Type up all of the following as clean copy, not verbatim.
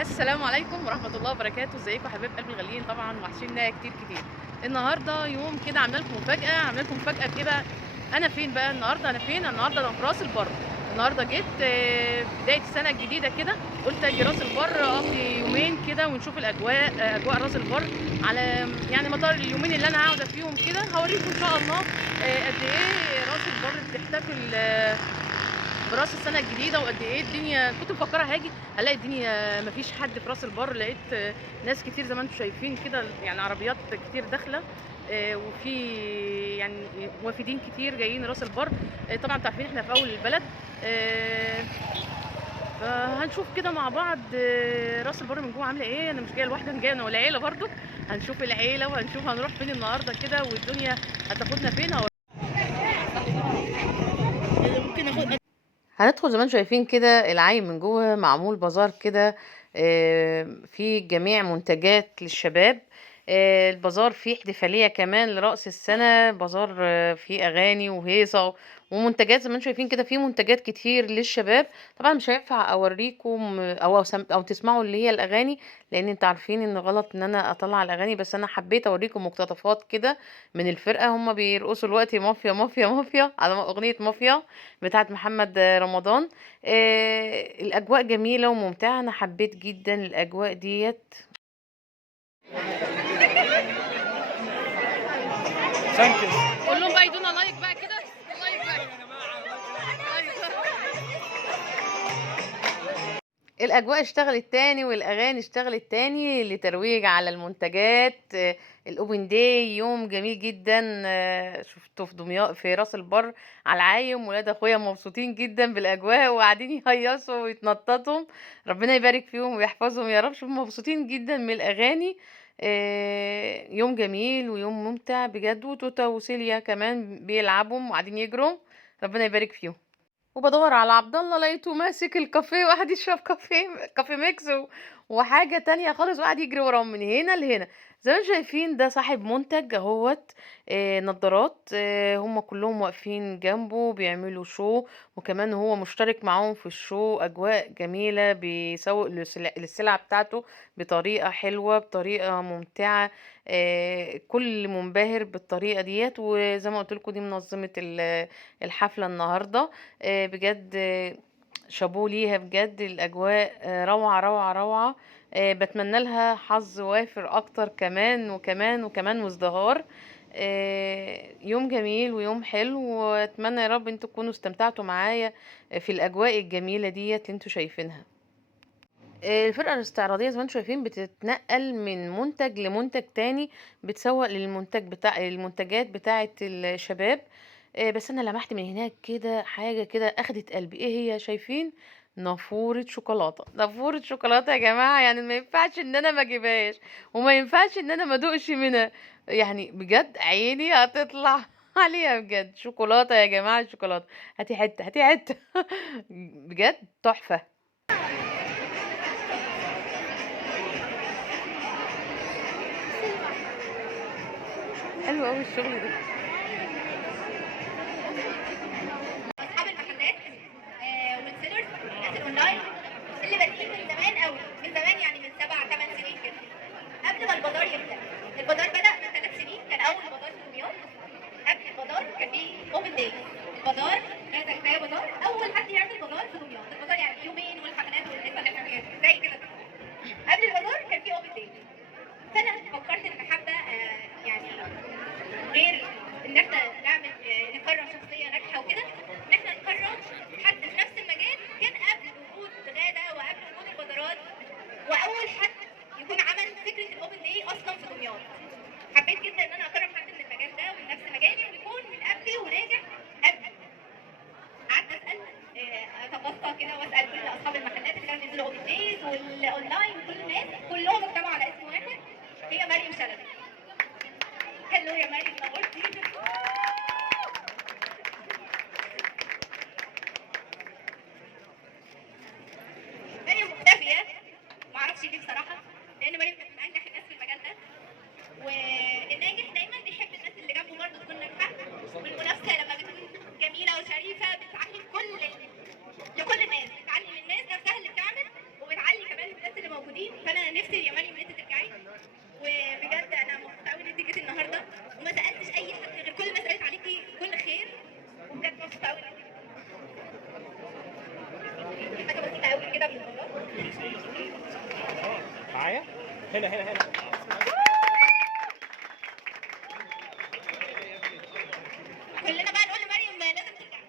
السلام عليكم ورحمة الله وبركاته، ازيكم يا حبايب قلبي الغاليين؟ طبعًا وحشينّا كتير كتير. النهارده يوم كده عاملة لكم مفاجأة في إيه بقى؟ أنا فين بقى النهارده؟ أنا فين؟ النهارده أنا في راس البر. النهارده جيت بداية السنة الجديدة كده، قُلت آجي راس البر أقضي يومين كده ونشوف الأجواء، أجواء راس البر على يعني مدار اليومين اللي أنا قاعدة فيهم كده، هاوريكم إن شاء الله قد إيه راس البر بتحتفل براس السنة الجديدة، وقد إيه الدنيا كنت مفكرة هاجي ألاقي الدنيا ما فيش حد في راس البر، لقيت ناس كتير زي ما أنتم شايفين كده، يعني عربيات كتير داخلة، وفي يعني وافدين كتير جايين راس البر. طبعًا أنتم عارفين إحنا في أول البلد. آآ فهنشوف كده مع بعض راس البر من جوّه عاملة إيه. أنا مش جاية لوحدي، أنا جاية أنا والعيلة برضه. هنشوف العيلة وهنشوف هنروح فين النهارده كده، والدنيا هتاخدنا فين. ممكن هندخل زي ما انتم شايفين كده العايم من جوه معمول بازار كده، فيه جميع منتجات للشباب. البازار فيه احتفالية كمان لرأس السنة، بازار فيه أغاني وهيصة ومنتجات زي ما انتم شايفين كده، فيه منتجات كتير للشباب. طبعا مش هينفع أوريكم أو تسمعوا اللي هي الأغاني، لأن انتوا عارفين إن غلط إن أنا أطلع الأغاني، بس أنا حبيت أوريكم مقتطفات كده من الفرقة. هما بيرقصوا دلوقتي مافيا مافيا مافيا على أغنية مافيا بتاعة محمد رمضان. الأجواء جميلة وممتعة، أنا حبيت جدًا الأجواء ديّة. ثانك يو. قُل لهم بقى يدونا لايك بقى كده، لايك بقى. أيوه. الأجواء اشتغلت تاني والأغاني اشتغلت تاني لترويج على المنتجات. الopen day يوم جميل جدًا. شُفته في راس البر على العايم، ولاد أخويا مبسوطين جدًا بالأجواء وقاعدين يهيصوا ويتنططوا. ربنا يبارك فيهم ويحفظهم يا رب. شوفوا مبسوطين جدًا من الأغاني. يوم جميل ويوم ممتع بجد، وتوتة وسيليا كمان بيلعبوا وقاعدين يجروا. ربنا يبارك فيهم. وبادوّر على عبد الله لقيته ماسك الكافيه وقاعد يشرب كافيه ميكس وحاجة تانية خالص، وقاعد يجري وراهم من هنا لهنا. زي ما أنتم شايفين ده صاحب منتج أهوّة، نضارات. هُم كلّهم واقفين جنبه بيعملوا show، وكمان هو مشترك معاهم في الshow. أجواء جميلة، بيسوّق للسلع بتاعته بطريقة حلوة، بطريقة ممتعة. الكل منبهر بالطريقة ديّة، وزي ما قُلت لكم دي منظمة الحفلة النهارده. بجد شابوه ليها بجد. الأجواء روعة، روعة، روعة. باتمنى لها حظ وافر أكتر كمان وكمان وكمان وازدهار. يوم جميل ويوم حلو، وأتمنى يا رب أنتم تكونوا استمتعتوا معايا في الأجواء الجميلة ديّة اللي أنتم شايفينها. الفرقة الاستعراضية زي ما أنتم شايفين بتتنقل من منتج لمنتج تاني، بتسوق المنتجات بتاعة الشباب. بس أنا لمحت من هناك كده حاجة كده أخدت قلبي. إيه هي؟ شايفين؟ نافورة شوكولاتة، نافورة شوكولاتة يا جماعة، يعني ما ينفعش إن أنا ما أجيبهاش، وما ينفعش إن أنا ما أدوقش منها. يعني بجد عيني هتطلع عليها بجد. شوكولاتة يا جماعة، شوكولاتة. هاتي حتة، هاتي حتة. بجد تحفة. حلو أوي الشغل ده. اصحاب المحلات والسيلرز، الناس الاونلاين اللي بادئين من زمان قوي، من زمان يعني من 7 8 سنين كده، قبل ما البازار يبدا. البازار بدا من 3 سنين، كان اول بازار في دمياط. قبل البازار كان في اوبن داي. البازار ماذا كفايه بازار، اول حد يعمل بازار في دمياط. البازار يعني يومين والحفلات والقصه اللي احنا فيها دي زي كده. قبل البازار كان في اوبن داي. فانا فكرت ان حابه يعني غير ان احنا نعمل نكرم شخصيه ناجحه وكده، ان احنا نكرم حد في نفس المجال كان قبل وجود غاده وقبل وجود البازارات، واول حد يكون عمل فكره الاوبن داي اصلا في دمياط. حبيت جدا ان انا اكرم حد من المجال ده ومن نفس مجالي ويكون من قبلي وناجح قبلي. قعدت اسال اتبصى كده واسال كل اصحاب المحلات اللي كانوا بينزلوا اوبن دايز والاونلاين وكل الناس، كلهم اجتمعوا على اسم واحد، هي مريم شلبي. هلو يا مريم، نورتي. مريم مختفيه، معرفش ليه بصراحه، لان مريم كانت من انجح الناس في المجال ده، والناجح دايما بيحب الناس اللي جنبه برضه تكون ناجحه، والمنافسه لما بتكون جميله وشريفه بتعلم لكل الناس، بتعلم الناس نفسها اللي بتعمل، وبتعلي كمان الناس اللي موجودين كلنا بقى نقول لمريم لازم ترجع.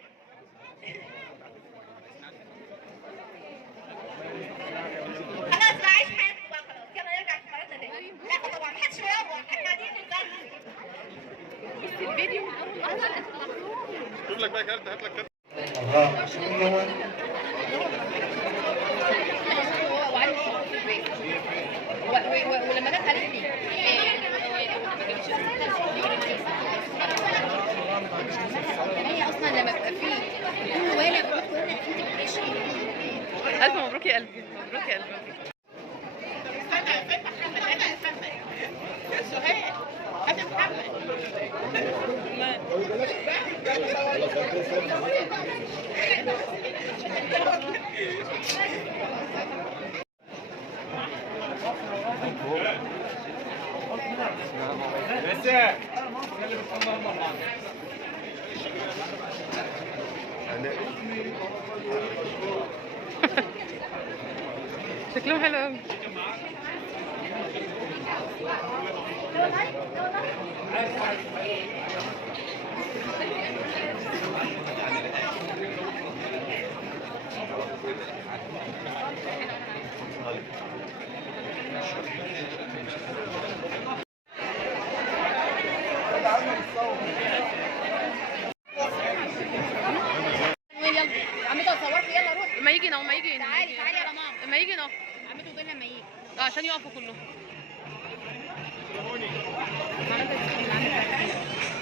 خلاص بقى عيش حياتك بقى خلاص، يلا نرجع في مراتنا تاني. لا طبعا محدش يروح، احنا قاعدين نتسلى. الفيديو من اول لحظه. شوف لك بقى كارت، هات لك كارت. ولما جت قالت لي هي اصلا لما بيبقى فيه ولا بتقول لك انت بتعيشي. الف مبروك يا قلبي، مبروك يا قلبي. شكلهم حلو قوي. عمته صورت، يلا روح. ما يجي هنا، ما يجي هنا، تعالي تعالي يا رمام. ما يجي هنا عمته فين لما يجي؟ عشان يقفوا كلهم.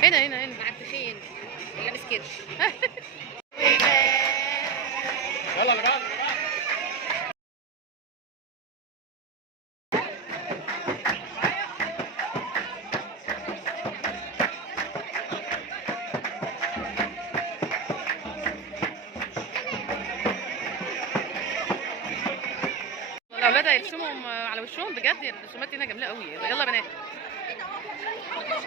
هنا مع التخين لابس كرش. يلا اللي بعد. الاولاد هيرسمهم على وشهم بجد، الرسومات هنا جميله قوي. يلا بنات.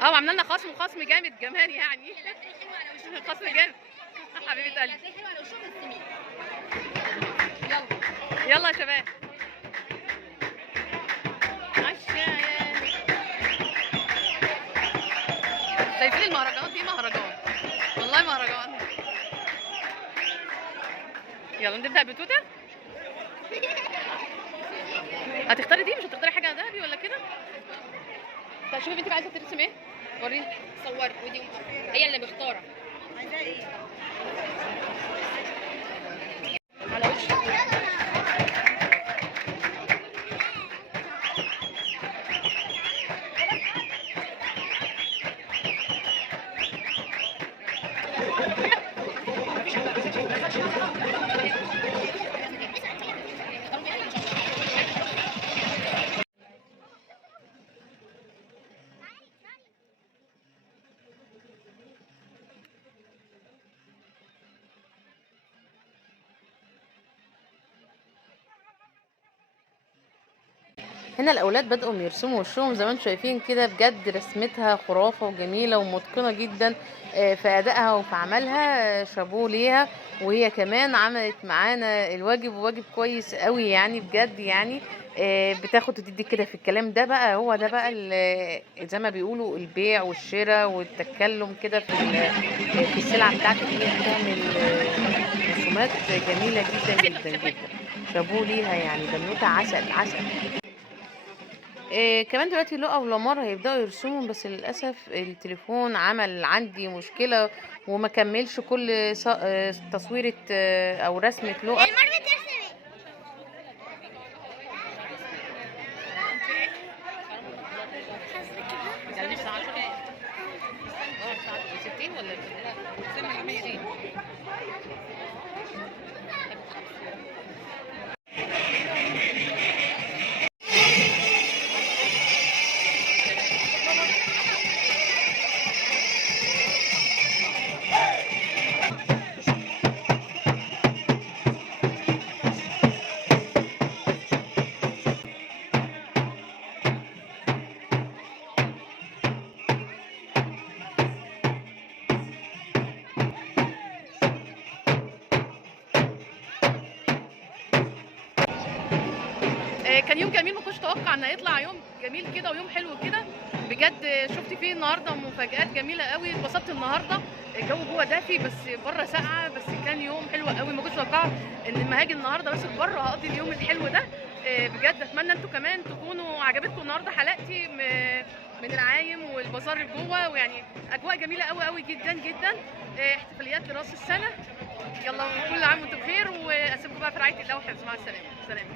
عامله لنا خصم جامد كمان يعني. خصم جامد. حبيبه قلبي. يلا يا شباب. شايفين المهرجانات دي؟ مهرجان والله، مهرجان. يلا نبدا بتوته. هتختاري دي؟ مش هتختاري حاجه ذهبي ولا كده؟ طب شوفي بنتك عايزه ترسم ايه؟ وريني. صورت ودي هي اللي مختاره. عايزاه ايه؟ على وشك. هنا الاولاد بدأوا يرسموا وشهم زي ما انتم شايفين كده، بجد رسمتها خرافه وجميله ومتقنه جدا في ادائها وفي عملها. شابوه ليها. وهي كمان عملت معانا الواجب، وواجب كويس قوي يعني بجد يعني. بتاخد وتدي كده في الكلام ده بقى. هو ده بقى زي ما بيقولوا البيع والشراء والتكلم كده في السلعه بتاعتك. هي بتعمل رسومات جميله جدا جدا جدا. شابوه ليها يعني، بنوته عسل عسل. كمان دلوقتي لؤى ولمار هيبدأوا يرسموا، بس للأسف التليفون عمل عندي مشكلة وما كملش كل تصويرة أو رسمة لؤى. كان يوم جميل، ما كنتش اتوقع ان هيطلع يوم جميل كده ويوم حلو كده بجد. شفت فيه النهارده مفاجآت جميله قوي، اتبسطت النهارده. الجو جوه دافي بس بره ساقعه، بس كان يوم حلو قوي. ما كنتش اتوقع ان لما هاجي النهارده بس بره هقضي اليوم الحلو ده. بجد اتمنى انتوا كمان تكونوا عجبتكم النهارده حلقتي من العايم والبازار اللي جوه، ويعني اجواء جميله قوي قوي جدا جدا. احتفاليات لراس السنه. يلا كل عام وانتم بخير، واسيبكم بقى في رعايه الله وحفظه. مع السلامه. سلام.